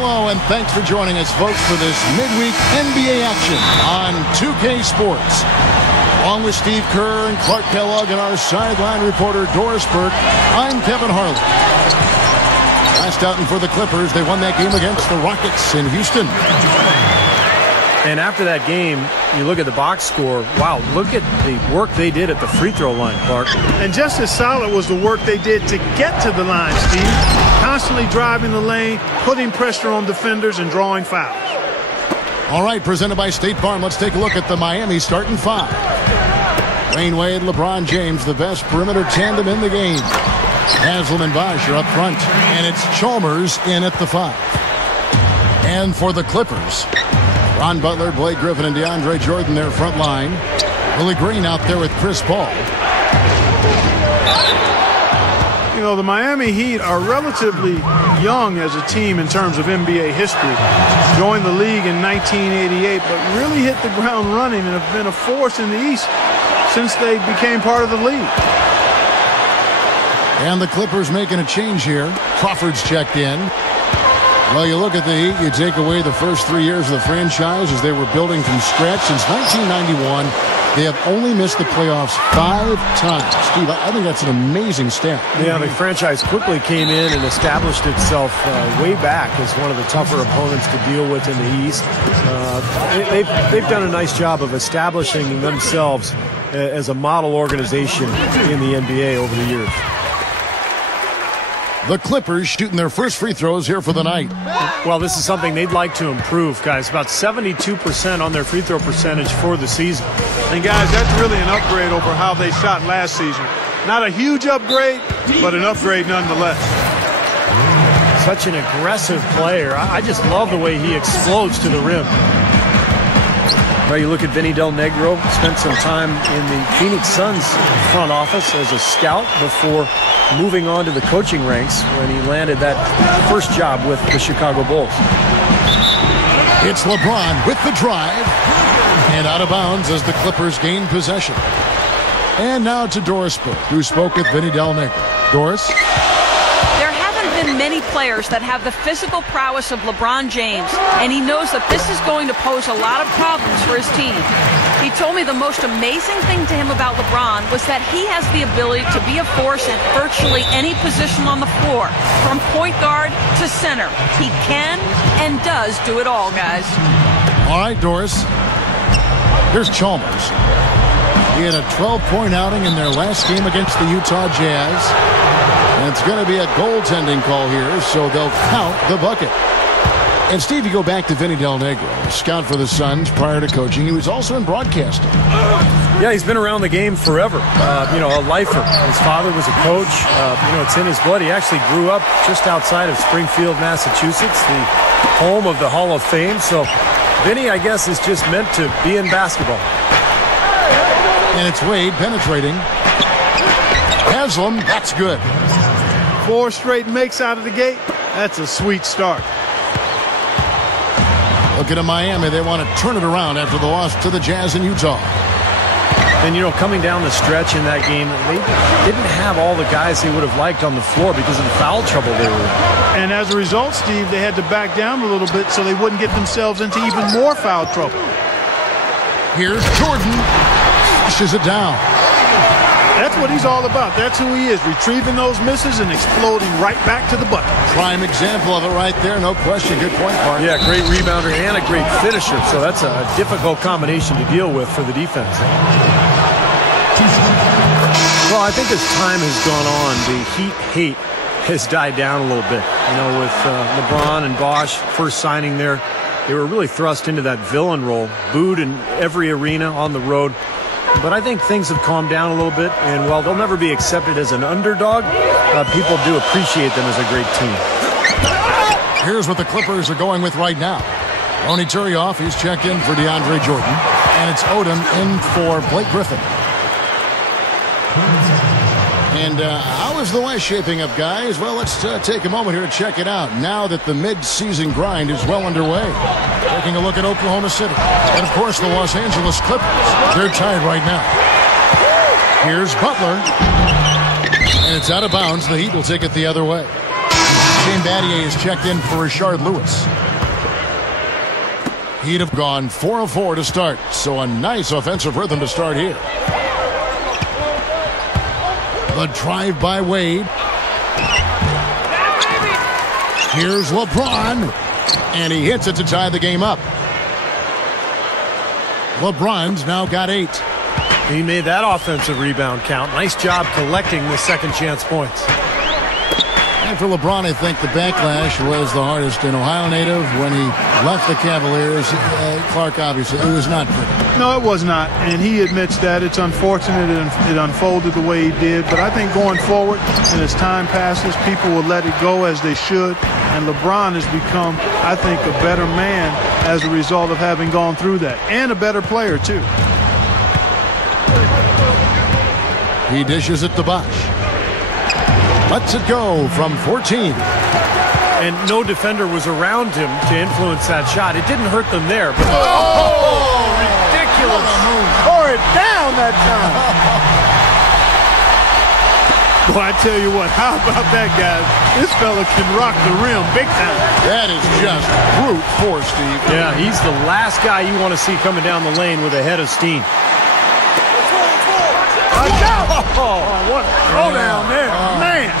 Hello, and thanks for joining us, folks, for this midweek NBA action on 2K Sports. Along with Steve Kerr and Clark Kellogg and our sideline reporter, Doris Burke, I'm Kevin Harlan. Last outing for the Clippers, they won that game against the Rockets in Houston. And after that game, you look at the box score. Wow, look at the work they did at the free throw line, Clark. And just as solid was the work they did to get to the line, Steve. Constantly driving the lane, putting pressure on defenders, and drawing fouls. All right, presented by State Farm, let's take a look at the Miami starting five. Dwyane Wade, LeBron James, the best perimeter tandem in the game. Haslem and Bosh are up front, and it's Chalmers in at the five. And for the Clippers, Ron Butler, Blake Griffin, and DeAndre Jordan, their front line. Willie Green out there with Chris Paul. You know, the Miami Heat are relatively young as a team in terms of NBA history. Joined the league in 1988, but really hit the ground running and have been a force in the East since they became part of the league. And the Clippers making a change here. Crawford's checked in. Well, you look at the Heat, you take away the first 3 years of the franchise as they were building from scratch since 1991. They have only missed the playoffs 5 times. Steve, I think that's an amazing stat. Yeah, the franchise quickly came in and established itself way back as one of the tougher opponents to deal with in the East. They've done a nice job of establishing themselves as a model organization in the NBA over the years. The Clippers shooting their first free throws here for the night. Well, this is something they'd like to improve, guys. About 72% on their free throw percentage for the season. And, guys, that's really an upgrade over how they shot last season. Not a huge upgrade, but an upgrade nonetheless. Such an aggressive player. I just love the way he explodes to the rim. Well, you look at Vinny Del Negro, spent some time in the Phoenix Suns front office as a scout before moving on to the coaching ranks when he landed that first job with the Chicago Bulls. It's LeBron with the drive and out of bounds as the Clippers gain possession. And now to Doris Burke, who spoke with Vinny Del Negro. Doris? There haven't been many players that have the physical prowess of LeBron James, and he knows that this is going to pose a lot of problems for his team. He told me the most amazing thing to him about LeBron was that he has the ability to be a force at virtually any position on the floor, from point guard to center. He can and does do it all, guys. All right, Doris. Here's Chalmers. He had a 12-point outing in their last game against the Utah Jazz. And it's going to be a goaltending call here, so they'll count the bucket. And, Steve, you go back to Vinny Del Negro, a scout for the Suns prior to coaching. He was also in broadcasting. Yeah, he's been around the game forever. A lifer. His father was a coach. It's in his blood. He actually grew up just outside of Springfield, Massachusetts, the home of the Hall of Fame. So Vinny, I guess, is just meant to be in basketball. And it's Wade penetrating. Haslem, that's good. 4 straight makes out of the gate. That's a sweet start. Looking at Miami, they want to turn it around after the loss to the Jazz in Utah. And, coming down the stretch in that game, they didn't have all the guys they would have liked on the floor because of the foul trouble they were in. And as a result, Steve, they had to back down a little bit so they wouldn't get themselves into even more foul trouble. Here's Jordan. Pushes it down. That's what he's all about. That's who he is, retrieving those misses and exploding right back to the bucket. Prime example of it right there, no question. Good point, Mark. Yeah, great rebounder and a great finisher, so that's a difficult combination to deal with for the defense. Well, I think as time has gone on, the Heat hate has died down a little bit. With LeBron and Bosh first signing there, they were really thrust into that villain role, booed in every arena on the road. But I think things have calmed down a little bit, and while they'll never be accepted as an underdog, people do appreciate them as a great team. Here's what the Clippers are going with right now. Ronny Turioff, he's checked in for DeAndre Jordan, and it's Odom in for Blake Griffin. And how is the West shaping up, guys? Well, let's take a moment here to check it out now that the mid-season grind is well underway. Taking a look at Oklahoma City. And, of course, the Los Angeles Clippers. They're tied right now. Here's Butler. And it's out of bounds. The Heat will take it the other way. Shane Battier is checked in for Rashard Lewis. He'd have gone 4 of 4 to start, so a nice offensive rhythm to start here. The drive by Wade. Here's LeBron, and he hits it to tie the game up. LeBron's now got 8. He made that offensive rebound count. Nice job collecting the second chance points. And for LeBron, I think the backlash was the hardest. An Ohio native, when he left the Cavaliers, Clark, obviously, it was not pretty. No, it was not, and he admits that. It's unfortunate it unfolded the way he did, but I think going forward, and as time passes, people will let it go as they should, and LeBron has become, I think, a better man as a result of having gone through that, and a better player, too. He dishes it to Bosh. Lets it go from 14. And no defender was around him to influence that shot. It didn't hurt them there. But ridiculous. Tore it down that time. Boy, I tell you what, how about that, guys? This fella can rock the rim big time. That is just brute force, Steve. Yeah, he's the last guy you want to see coming down the lane with a head of steam. Oh, what a throwdown there, man.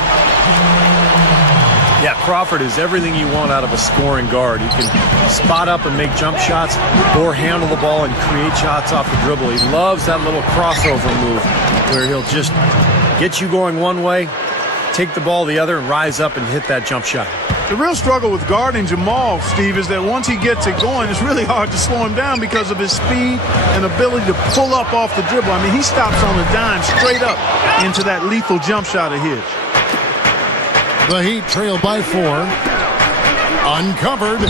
Yeah, Crawford is everything you want out of a scoring guard. He can spot up and make jump shots or handle the ball and create shots off the dribble. He loves that little crossover move where he'll just get you going one way, take the ball the other, and rise up and hit that jump shot. The real struggle with guarding Jamal, Steve, is that once he gets it going, it's really hard to slow him down because of his speed and ability to pull up off the dribble. I mean, he stops on a dime straight up into that lethal jump shot of his. The Heat trail by 4. Uncovered.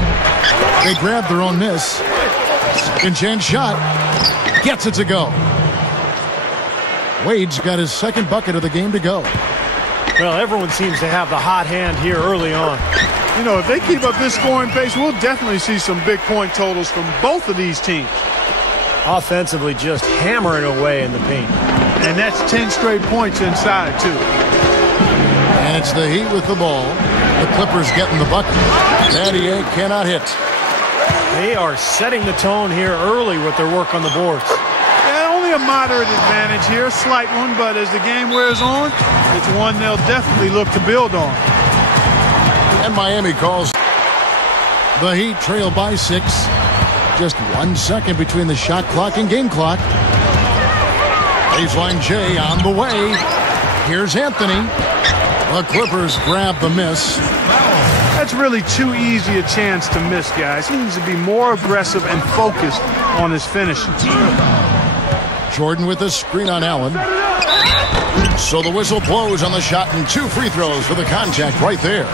They grab their own miss. Second chance shot. Gets it to go. Wade's got his second bucket of the game to go. Well, everyone seems to have the hot hand here early on. You know, if they keep up this scoring pace, we'll definitely see some big point totals from both of these teams. Offensively, just hammering away in the paint. And that's 10 straight points inside, too. And it's the Heat with the ball. The Clippers getting the bucket. Battier cannot hit. They are setting the tone here early with their work on the boards. A moderate advantage here, a slight one, but as the game wears on, it's one they'll definitely look to build on. And Miami calls. The Heat trail by 6. Just 1 second between the shot clock and game clock. Baseline J on the way. Here's Anthony. The Clippers grab the miss. That's really too easy a chance to miss, guys. He needs to be more aggressive and focused on his finishing. Jordan with a screen on Allen. So the whistle blows on the shot and 2 free throws for the contact right there.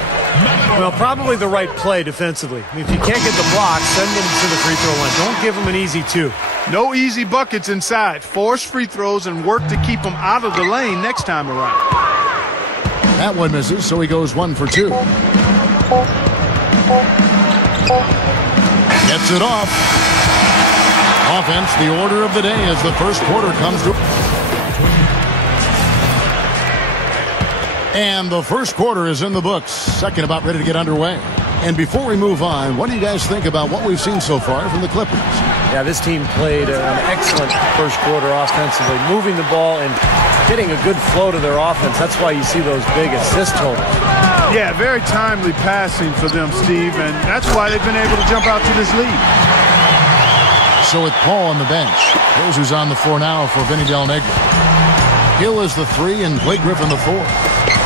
Well, probably the right play defensively. If you can't get the block, send them to the free throw line. Don't give them an easy 2. No easy buckets inside. Force free throws and work to keep them out of the lane next time around. That one misses, so he goes 1 for 2. Gets it off. Offense, the order of the day as the first quarter comes to. And the first quarter is in the books. Second about ready to get underway. And before we move on, what do you guys think about what we've seen so far from the Clippers? Yeah, this team played an excellent first quarter offensively, moving the ball and getting a good flow to their offense. That's why you see those big assist totals. Yeah, very timely passing for them, Steve, and that's why they've been able to jump out to this lead. So with Paul on the bench, here's who's on the floor now for Vinny Del Negro. Hill is the 3 and Blake Griffin the 4.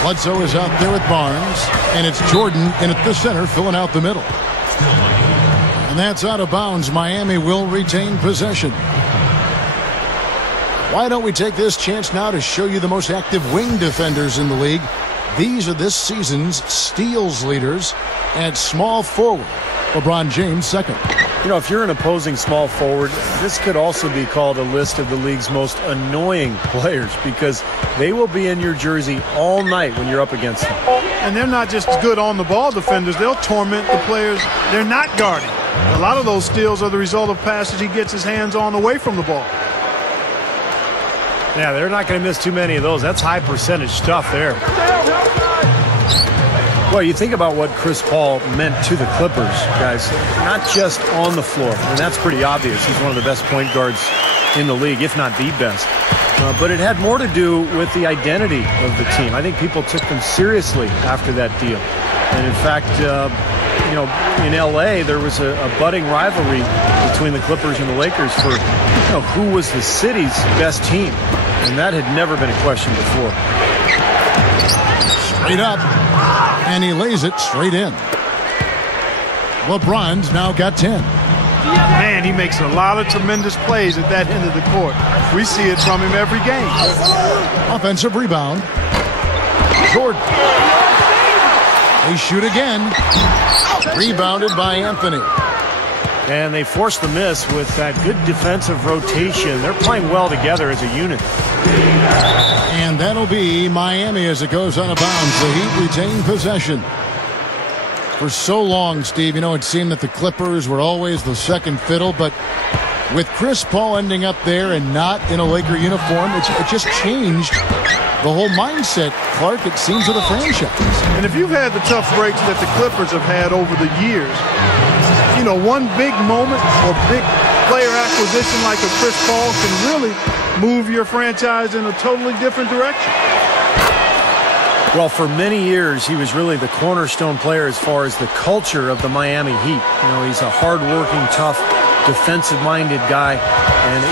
Bledsoe is out there with Barnes, and it's Jordan in at the center filling out the middle. And that's out of bounds. Miami will retain possession. Why don't we take this chance now to show you the most active wing defenders in the league? These are this season's steals leaders. At small forward, LeBron James second. You know, if you're an opposing small forward, this could also be called a list of the league's most annoying players because they will be in your jersey all night when you're up against them. And they're not just good on-the-ball defenders. They'll torment the players they're not guarding. A lot of those steals are the result of passes he gets his hands on away from the ball. Yeah, they're not going to miss too many of those. That's high percentage stuff there. Well, you think about what Chris Paul meant to the Clippers, guys, not just on the floor, and that's pretty obvious. He's one of the best point guards in the league, if not the best. But it had more to do with the identity of the team. I think people took them seriously after that deal. And in fact, in L.A., there was a budding rivalry between the Clippers and the Lakers for who was the city's best team. And that had never been a question before. Straight up, and he lays it straight in. LeBron's now got 10. Man, he makes a lot of tremendous plays at that end of the court. We see it from him every game. Offensive rebound. Jordan. They shoot again. Rebounded by Anthony. And they force the miss with that good defensive rotation. They're playing well together as a unit. And that'll be Miami as it goes out of bounds. The Heat retain possession. For so long, Steve, it seemed that the Clippers were always the second fiddle, but with Chris Paul ending up there and not in a Laker uniform, it just changed the whole mindset, Clark, it seems, of the franchise. And if you've had the tough breaks that the Clippers have had over the years, one big moment or big player acquisition like a Chris Paul can really move your franchise in a totally different direction. Well, for many years, he was really the cornerstone player as far as the culture of the Miami Heat. He's a hard-working, tough, defensive-minded guy, and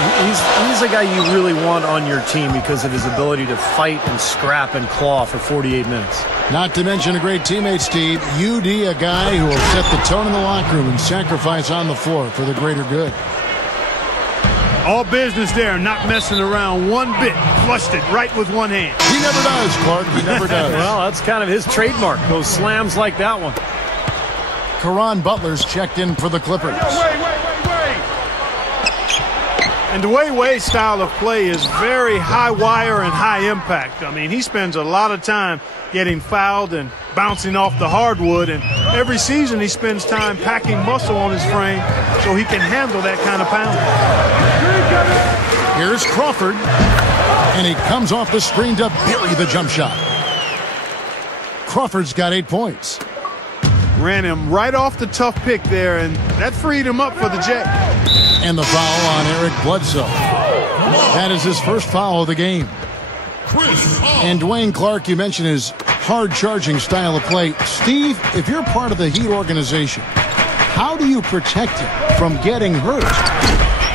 he's a guy you really want on your team because of his ability to fight and scrap and claw for 48 minutes. Not to mention a great teammate, Steve. UD, a guy who will set the tone in the locker room and sacrifice on the floor for the greater good. All business there, not messing around one bit. Flushed it right with one hand. He never does, Clark. He never does. Well, that's kind of his trademark, those slams like that one. Caron Butler's checked in for the Clippers. Wait. And Dwayne Wade's style of play is very high wire and high impact. I mean, he spends a lot of time getting fouled and bouncing off the hardwood, and every season he spends time packing muscle on his frame so he can handle that kind of pounding. Here's Crawford, and he comes off the screen to bury the jump shot. Crawford's got 8 points. Ran him right off the tough pick there, and that freed him up for the J. And the foul on Eric Bledsoe. That is his first foul of the game. And Dwayne Clark, you mentioned his hard-charging style of play. Steve, if you're part of the Heat organization, how do you protect him from getting hurt?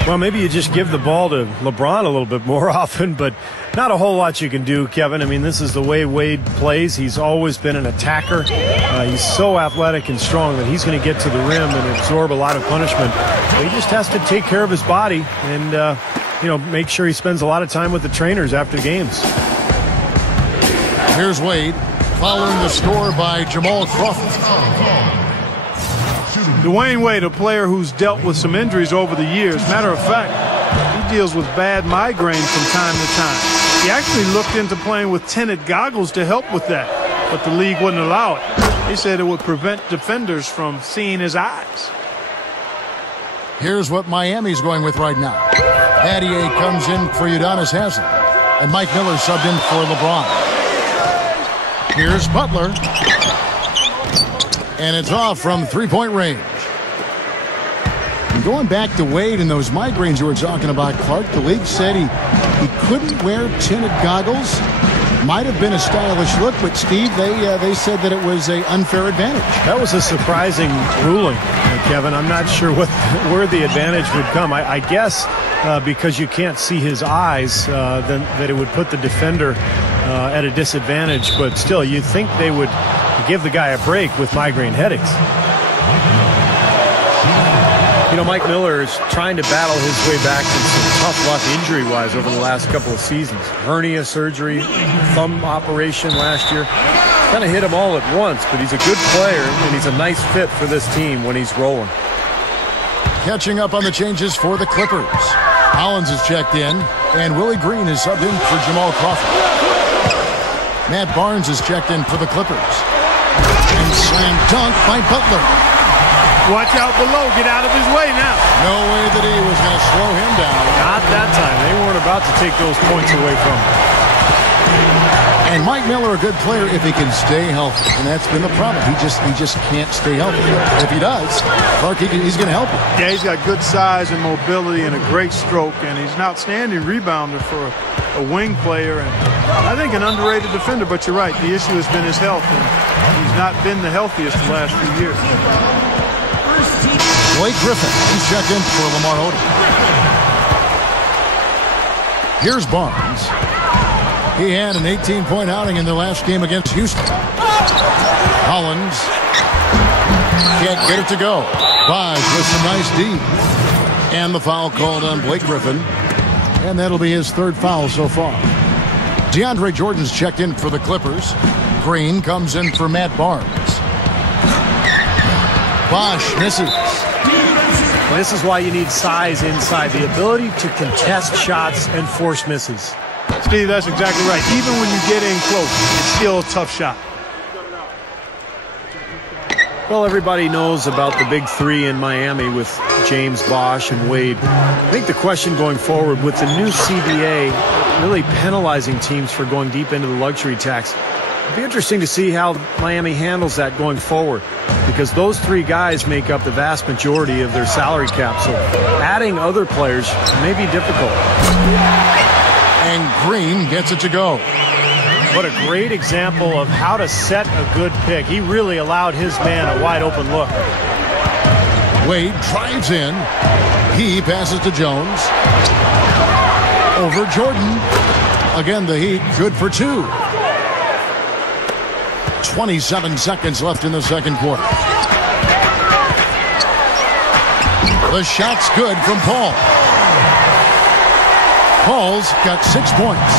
Well, maybe you just give the ball to LeBron a little bit more often, but not a whole lot you can do, Kevin. I mean, this is the way Wade plays. He's always been an attacker. He's so athletic and strong that he's going to get to the rim and absorb a lot of punishment. But he just has to take care of his body and, make sure he spends a lot of time with the trainers after the games. Here's Wade, following the score by Jamal Crawford. Dwayne Wade, a player who's dealt with some injuries over the years. Matter of fact, he deals with bad migraine from time to time. He actually looked into playing with tinted goggles to help with that, but the league wouldn't allow it. He said it would prevent defenders from seeing his eyes. Here's what Miami's going with right now. Adier comes in for Udonis Haslem, and Mike Miller subbed in for LeBron. Here's Butler, and it's off from three-point range. And going back to Wade and those migraines you were talking about, Clark, the league said he couldn't wear tinted goggles. Might have been a stylish look, but Steve, they said that it was an unfair advantage. That was a surprising ruling, Kevin. I'm not sure where the advantage would come. I guess because you can't see his eyes, then that it would put the defender at a disadvantage. But still, you'd think they would give the guy a break with migraine headaches. Mike Miller is trying to battle his way back from some tough luck injury-wise over the last couple of seasons. Hernia surgery, thumb operation last year. Kind of hit him all at once, but he's a good player, and he's a nice fit for this team when he's rolling. Catching up on the changes for the Clippers. Hollins is checked in, and Willie Green is subbed in for Jamal Crawford. Matt Barnes is checked in for the Clippers. And slam dunk by Butler. Watch out below. Get out of his way now. No way that he was going to slow him down. Not that time. They weren't about to take those points away from him. And Mike Miller, a good player if he can stay healthy, and that's been the problem. He just can't stay healthy. If he does, Clark, he's going to help you. Yeah, he's got good size and mobility and a great stroke, and he's an outstanding rebounder for a wing player, and I think an underrated defender. But you're right, the issue has been his health, and he's not been the healthiest the last few years. Blake Griffin, he's checked in for Lamar Odom. Here's Barnes. He had an 18-point outing in the last game against Houston. Collins can't get it to go. Bosh with some nice D. And the foul called on Blake Griffin. And that'll be his third foul so far. DeAndre Jordan's checked in for the Clippers. Green comes in for Matt Barnes. Bosh misses. And this is why you need size inside. The ability to contest shots and force misses. Steve, that's exactly right. Even when you get in close, it's still a tough shot. Well, everybody knows about the big three in Miami with James, Bosh, and Wade. I think the question going forward with the new CBA really penalizing teams for going deep into the luxury tax, it'll be interesting to see how Miami handles that going forward, because those three guys make up the vast majority of their salary cap. So adding other players may be difficult. And Green gets it to go. What a great example of how to set a good pick. He really allowed his man a wide open look. Wade drives in. He passes to Jones. Over Jordan. Again, the Heat good for two. 27 seconds left in the second quarter. The shot's good from Paul. Paul's got 6 points.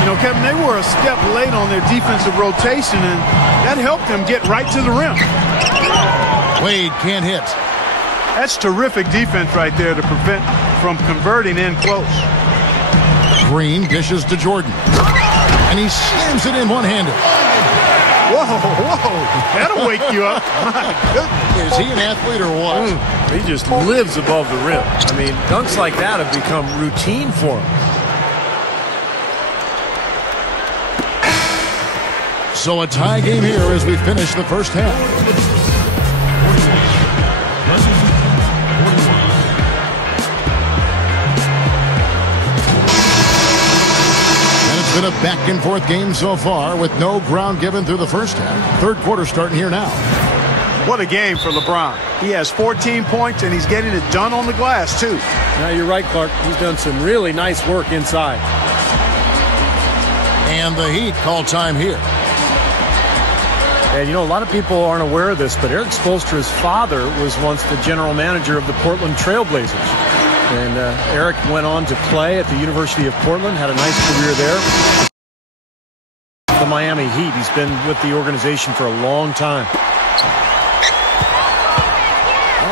You know, Kevin, they were a step late on their defensive rotation, and that helped them get right to the rim. Wade can't hit. That's terrific defense right there to prevent from converting in close. Green dishes to Jordan. And he slams it in one-handed. Whoa, that'll wake you up. My goodness. Is he an athlete or what? He just lives above the rim. I mean, dunks like that have become routine for him. So a tie game here as we finish the first half. And it's been a back-and-forth game so far with no ground given through the first half. Third quarter starting here now. What a game for LeBron. He has 14 points, and he's getting it done on the glass, too. Now, you're right, Clark. He's done some really nice work inside. And the Heat call time here. And, you know, a lot of people aren't aware of this, but Eric Spoelstra's father was once the general manager of the Portland Trail Blazers. And Eric went on to play at the University of Portland, had a nice career there. The Miami Heat. He's been with the organization for a long time.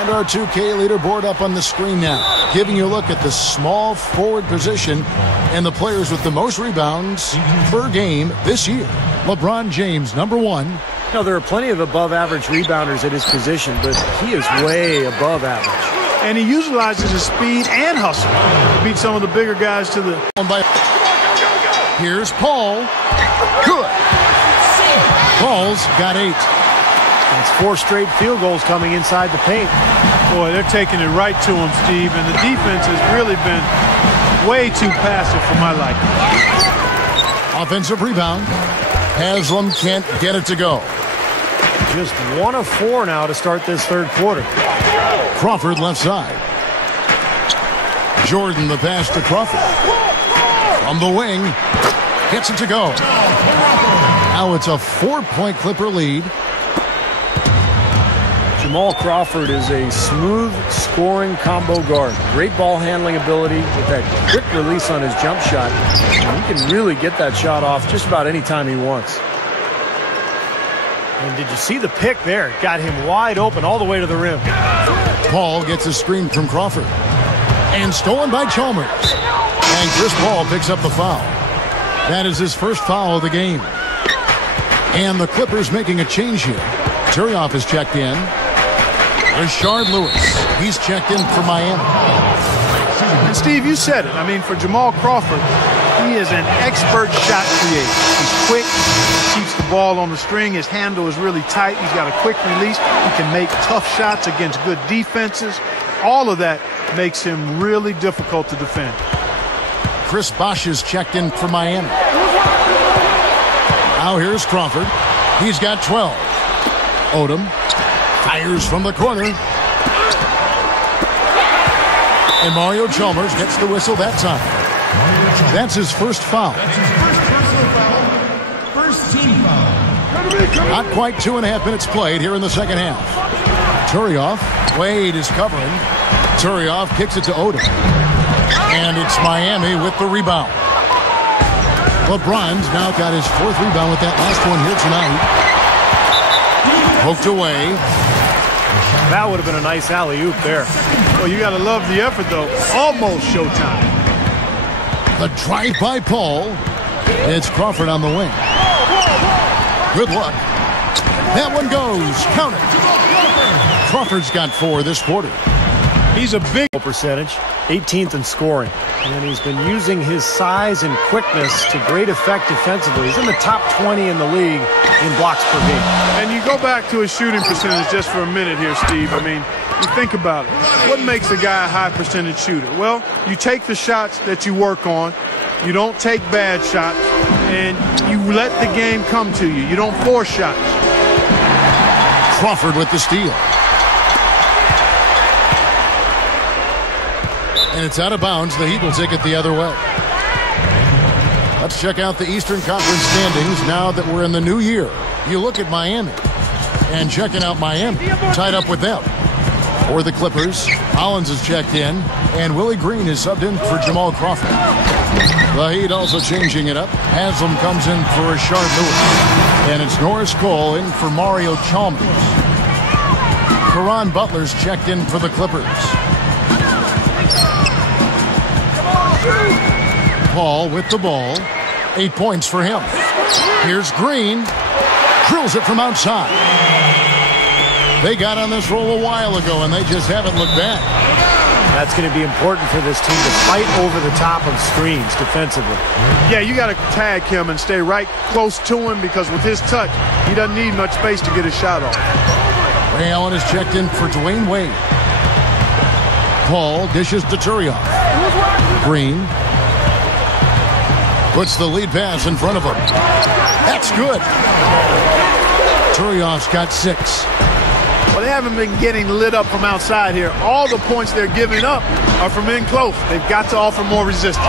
And our 2K leaderboard up on the screen now, giving you a look at the small forward position and the players with the most rebounds per game this year. LeBron James, number one. Now, there are plenty of above-average rebounders at his position, but he is way above average. And he utilizes his speed and hustle to beat some of the bigger guys to the... Here's Paul. Good. Paul's got 8. That's 4 straight field goals coming inside the paint. Boy, they're taking it right to him, Steve, and the defense has really been way too passive for my liking. Offensive rebound. Haslam can't get it to go. Just 1 of 4 now to start this third quarter. Crawford left side. Jordan the pass to Crawford. From the wing. Gets it to go. Now it's a 4-point Clipper lead. Jamal Crawford is a smooth scoring combo guard. Great ball handling ability with that quick release on his jump shot. And he can really get that shot off just about any time he wants. And did you see the pick there? It got him wide open all the way to the rim. Paul gets a screen from Crawford. And stolen by Chalmers. And Chris Paul picks up the foul. That is his first foul of the game. And the Clippers making a change here. Turioff is checked in. Rashard Lewis. He's checked in for Miami. And Steve, you said it. I mean, for Jamal Crawford, He is an expert shot creator. He's quick, keeps the ball on the string. His handle is really tight. He's got a quick release. He can make tough shots against good defenses. All of that makes him really difficult to defend. Chris Bosh is checked in for Miami. Now here's Crawford. He's got 12. Odom fires from the corner. And Mario Chalmers gets the whistle that time. That's his first foul. First team foul. Not quite 2.5 minutes played here in the second half. Turioff, Wade is covering. Turioff kicks it to Odom. And it's Miami with the rebound. LeBron's now got his 4th rebound with that last one here tonight. Poked away. That would have been a nice alley-oop there. Well, you got to love the effort, though. Almost showtime. The drive by Paul. It's Crawford on the wing. Good luck. That one goes. Count it. Crawford's got 4 this quarter. He's a big Percentage, 18th in scoring. And he's been using his size and quickness to great effect defensively. He's in the top 20 in the league in blocks per game. And you go back to his shooting percentage just for a minute here, Steve. I mean, you think about it. What makes a guy a high percentage shooter? Well, you take the shots that you work on. You don't take bad shots. And you let the game come to you. You don't force shots. Crawford with the steal. And it's out of bounds. The Heat will take it the other way. Let's check out the Eastern Conference standings now that we're in the new year. You look at Miami. And checking out Miami. Tied up with them. For the Clippers, Hollins is checked in. And Willie Green is subbed in for Jamal Crawford. The Heat also changing it up. Haslam comes in for Rashard Lewis. And it's Norris Cole in for Mario Chalmers. Caron Butler's checked in for the Clippers. Paul with the ball. 8 points for him. Here's Green. Drills it from outside. They got on this roll a while ago, and they just haven't looked back. That's going to be important for this team to fight over the top of screens defensively. Yeah, you got to tag him and stay right close to him because with his touch, he doesn't need much space to get his shot off. Ray Allen is checked in for Dwayne Wade. Paul dishes to Turioff. Green puts the lead pass in front of him. That's good. Turioff's got 6. Well, they haven't been getting lit up from outside here. All the points they're giving up are from in close. They've got to offer more resistance.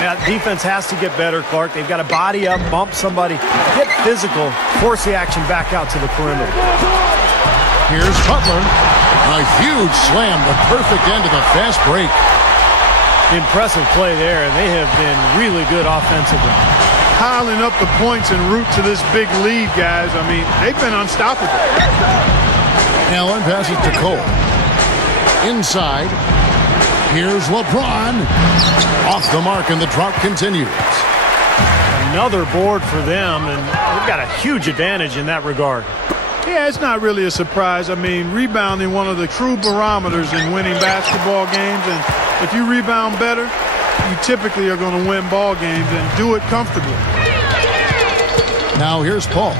Yeah, defense has to get better, Clark. They've got to body up, bump somebody, get physical, force the action back out to the perimeter. Here's Butler. A huge slam, the perfect end of the fast break. Impressive play there, and they have been really good offensively. Piling up the points en route to this big lead, guys. I mean, they've been unstoppable. Allen passes to Cole. Inside. Here's LeBron. Off the mark, and the drought continues. Another board for them, and they've got a huge advantage in that regard. Yeah, it's not really a surprise. I mean, rebounding one of the true barometers in winning basketball games, and if you rebound better, you typically are going to win ball games and do it comfortably. Now here's Paul.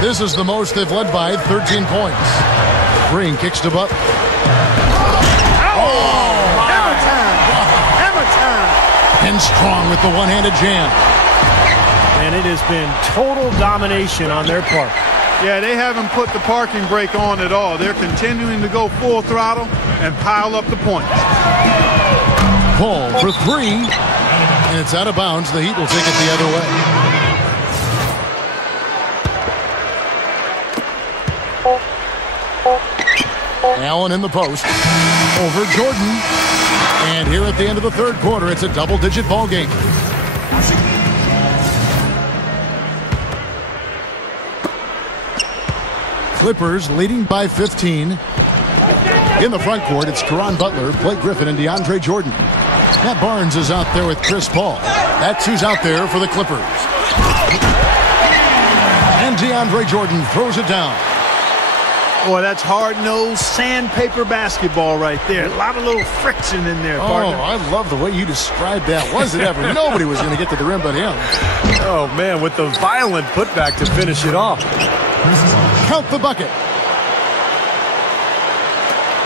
This is the most they've led by, 13 points. Green kicks to Butler. Hammer time! Hammer time! And Strong with the one-handed jam. And it has been total domination on their part. Yeah, they haven't put the parking brake on at all. They're continuing to go full throttle and pile up the points. Paul for 3. And it's out of bounds. The Heat will take it the other way. Allen in the post. Over Jordan. And here at the end of the third quarter, it's a double-digit ball game. Clippers leading by 15. In the front court, it's Caron Butler, Blake Griffin, and DeAndre Jordan. Matt Barnes is out there with Chris Paul. That's who's out there for the Clippers. And DeAndre Jordan throws it down. Boy, that's hard-nosed sandpaper basketball right there. A lot of little friction in there, partner. Oh, I love the way you described that. Was it ever? Nobody was going to get to the rim but him. Oh, man, with the violent putback to finish it off. Count the bucket.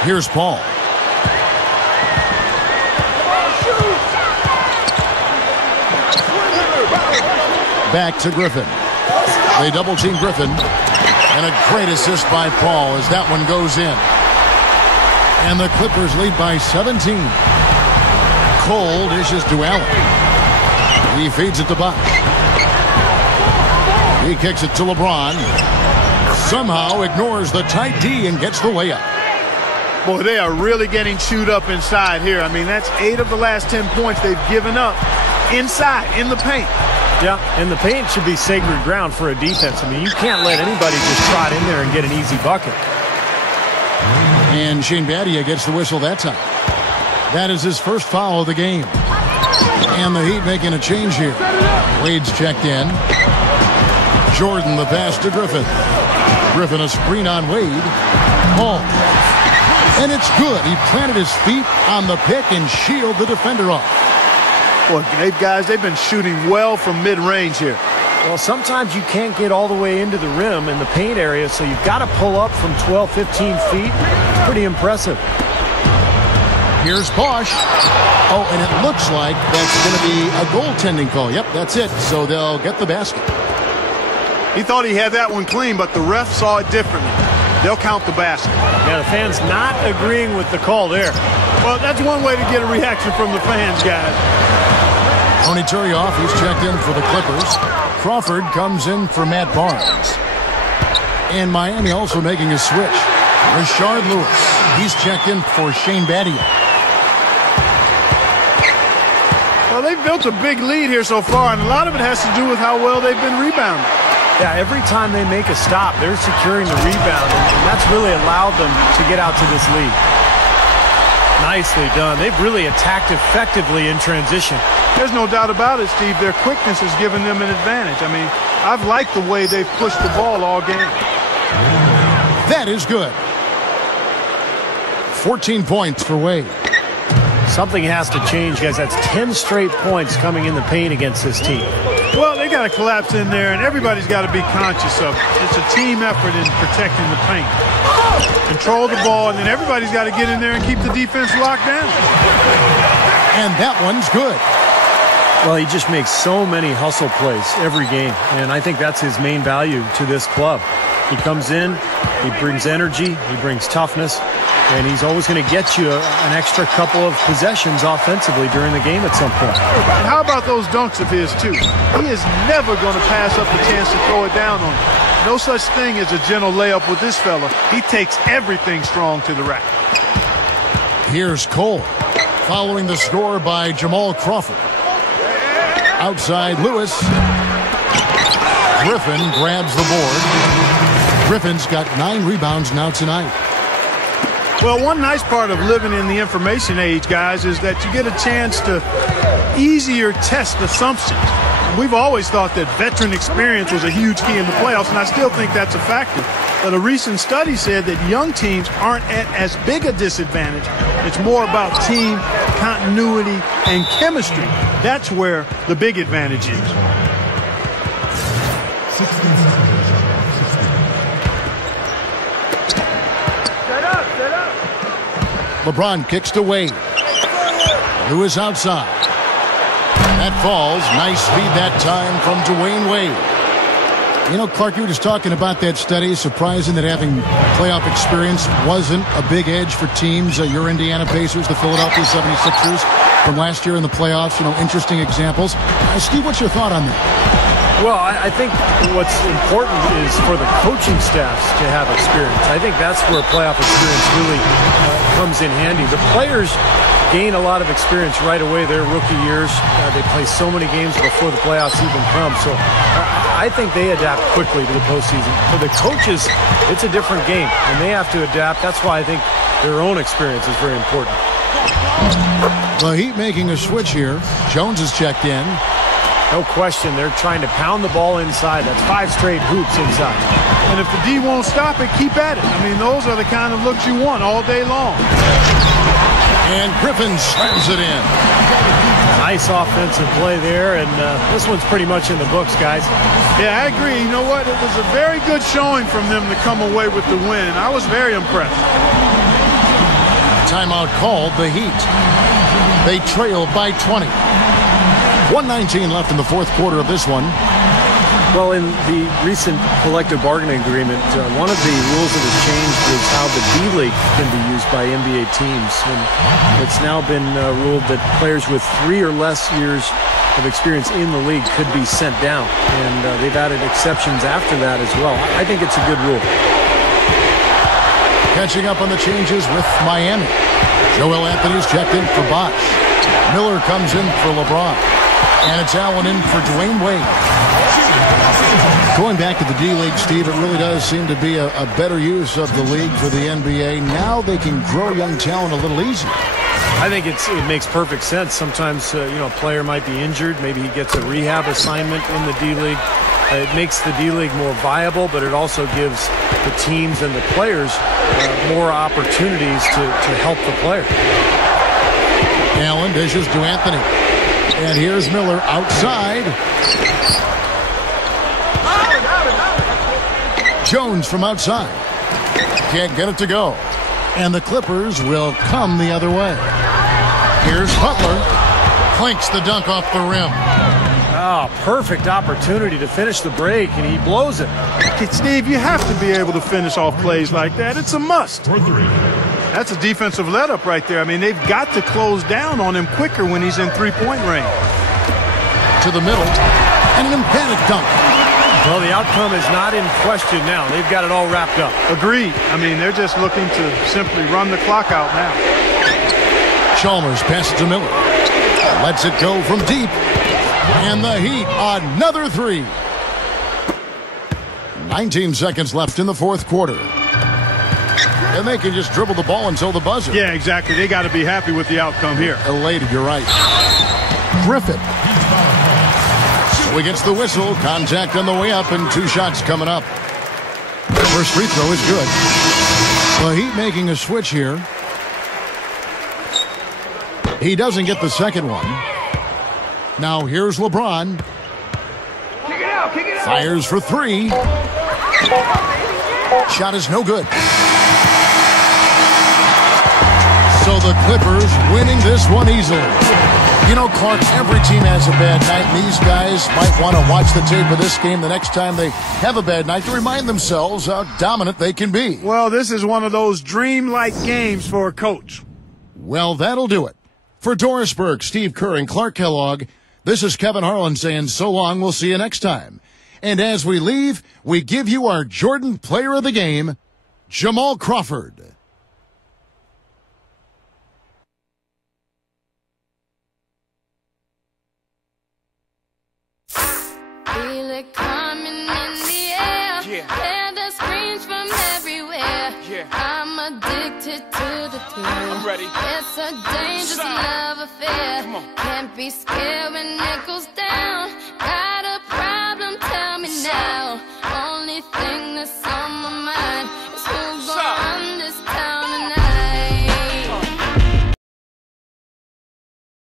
Here's Paul. Back to Griffin. They double-team Griffin. And a great assist by Paul as that one goes in. And the Clippers lead by 17. Cole dishes to Allen. He feeds it to Buck. He kicks it to LeBron. Somehow ignores the tight D and gets the layup. Boy, they are really getting chewed up inside here. I mean, that's 8 of the last 10 points they've given up inside, in the paint. Yeah, and the paint should be sacred ground for a defense. I mean, you can't let anybody just trot in there and get an easy bucket. And Shane Battier gets the whistle that time. That is his first foul of the game. And the Heat making a change here. Wade's checked in. Jordan the pass to Griffin. Griffin a screen on Wade. Paul. And it's good. He planted his feet on the pick and shielded the defender off. Boy, they've been shooting well from mid-range here. Well, sometimes you can't get all the way into the rim in the paint area, so you've got to pull up from 12, 15 feet. It's pretty impressive. Here's Bosch. Oh, and it looks like that's going to be a goaltending call. Yep, that's it. So they'll get the basket. He thought he had that one clean, but the ref saw it differently. They'll count the basket. Yeah, the fans not agreeing with the call there. Well, that's one way to get a reaction from the fans, guys. Tony Turioff, he's checked in for the Clippers. Crawford comes in for Matt Barnes. And Miami also making a switch. Rashard Lewis, he's checked in for Shane Battier. Well, they've built a big lead here so far, and a lot of it has to do with how well they've been rebounding. Yeah, every time they make a stop, they're securing the rebound, and that's really allowed them to get out to this lead. Nicely done. They've really attacked effectively in transition. There's no doubt about it, Steve. Their quickness has given them an advantage. I mean, I've liked the way they've pushed the ball all game. That is good. 14 points for Wade. Something has to change, guys. That's 10 straight points coming in the paint against this team. Well, they got to collapse in there, and everybody's got to be conscious of it. It's a team effort in protecting the paint. Control the ball, and then everybody's got to get in there and keep the defense locked down. And that one's good. Well, he just makes so many hustle plays every game, and I think that's his main value to this club. He comes in, he brings energy, he brings toughness, and he's always going to get you an extra couple of possessions offensively during the game at some point. And how about those dunks of his, too? He is never going to pass up the chance to throw it down on him. No such thing as a gentle layup with this fella. He takes everything strong to the rack. Here's Cole, following the score by Jamal Crawford. Outside Lewis. Griffin grabs the board. Griffin's got 9 rebounds now tonight. Well, one nice part of living in the information age, guys, is that you get a chance to easier test assumptions. We've always thought that veteran experience was a huge key in the playoffs, and I still think that's a factor. But a recent study said that young teams aren't at as big a disadvantage. It's more about team continuity and chemistry. That's where the big advantage is. LeBron kicks to Wade. Lewis outside. That falls. Nice feed that time from Dwayne Wade. You know, Clark, you were just talking about that study. Surprising that having playoff experience wasn't a big edge for teams. Your Indiana Pacers, the Philadelphia 76ers from last year in the playoffs. You know, interesting examples. Steve, what's your thought on that? Well, I think what's important is for the coaching staffs to have experience. I think that's where playoff experience really comes in handy. The players gain a lot of experience right away their rookie years. They play so many games before the playoffs even come. So I think they adapt quickly to the postseason. For the coaches, it's a different game, and they have to adapt. That's why I think their own experience is very important. The Heat making a switch here. Jones is checked in. No question, they're trying to pound the ball inside. That's 5 straight hoops inside. And if the D won't stop it, keep at it. I mean, those are the kind of looks you want all day long. And Griffin slams it in. Nice offensive play there, and this one's pretty much in the books, guys. Yeah, I agree. You know what? It was a very good showing from them to come away with the win. I was very impressed. Timeout called, the Heat. They trail by 20. 1:19 left in the fourth quarter of this one. Well, in the recent collective bargaining agreement, one of the rules that was changed was how the D-League can be used by NBA teams. And it's now been ruled that players with 3 or less years of experience in the league could be sent down. And they've added exceptions after that as well. I think it's a good rule. Catching up on the changes with Miami. Joel Anthony's checked in for Bosh. Miller comes in for LeBron. And it's Allen in for Dwayne Wade. Going back to the D-League, Steve, it really does seem to be a better use of the league for the NBA. Now they can grow young talent a little easier. I think it makes perfect sense. Sometimes, a player might be injured. Maybe he gets a rehab assignment in the D-League. It makes the D-League more viable, but it also gives the teams and the players more opportunities to help the player. Allen dishes to Anthony. And here's Miller outside. Jones from outside. Can't get it to go. And the Clippers will come the other way. Here's Butler. Clinks the dunk off the rim. Oh, perfect opportunity to finish the break, and he blows it. Steve, you have to be able to finish off plays like that. It's a must. That's a defensive let-up right there. I mean, they've got to close down on him quicker when he's in three-point range. To the middle, and an emphatic dunk. Well, the outcome is not in question now. They've got it all wrapped up. Agreed. I mean, they're just looking to simply run the clock out now. Chalmers passes to Miller. Lets it go from deep. And the Heat, another 3. 19 seconds left in the fourth quarter. And they can just dribble the ball until the buzzer. Yeah, exactly. They got to be happy with the outcome here. Elated, you're right. Griffin. So he gets the whistle. Contact on the way up and 2 shots coming up. The first free throw is good. The Heat making a switch here. He doesn't get the second one. Now here's LeBron. Kick it out, kick it out. Fires for 3. Shot is no good. So the Clippers winning this one easily. You know, Clark, every team has a bad night, and these guys might want to watch the tape of this game the next time they have a bad night to remind themselves how dominant they can be. Well, this is one of those dreamlike games for a coach. Well, that'll do it. For Doris Burke, Steve Kerr, and Clark Kellogg, this is Kevin Harlan saying so long. We'll see you next time. And as we leave, we give you our Jordan Player of the Game, Jamal Crawford. Feel it coming in the air. Hear the screams from everywhere. I'm addicted to the thrill. I'm ready. It's a dangerous love affair. Come on. Can't be scared when it goes down.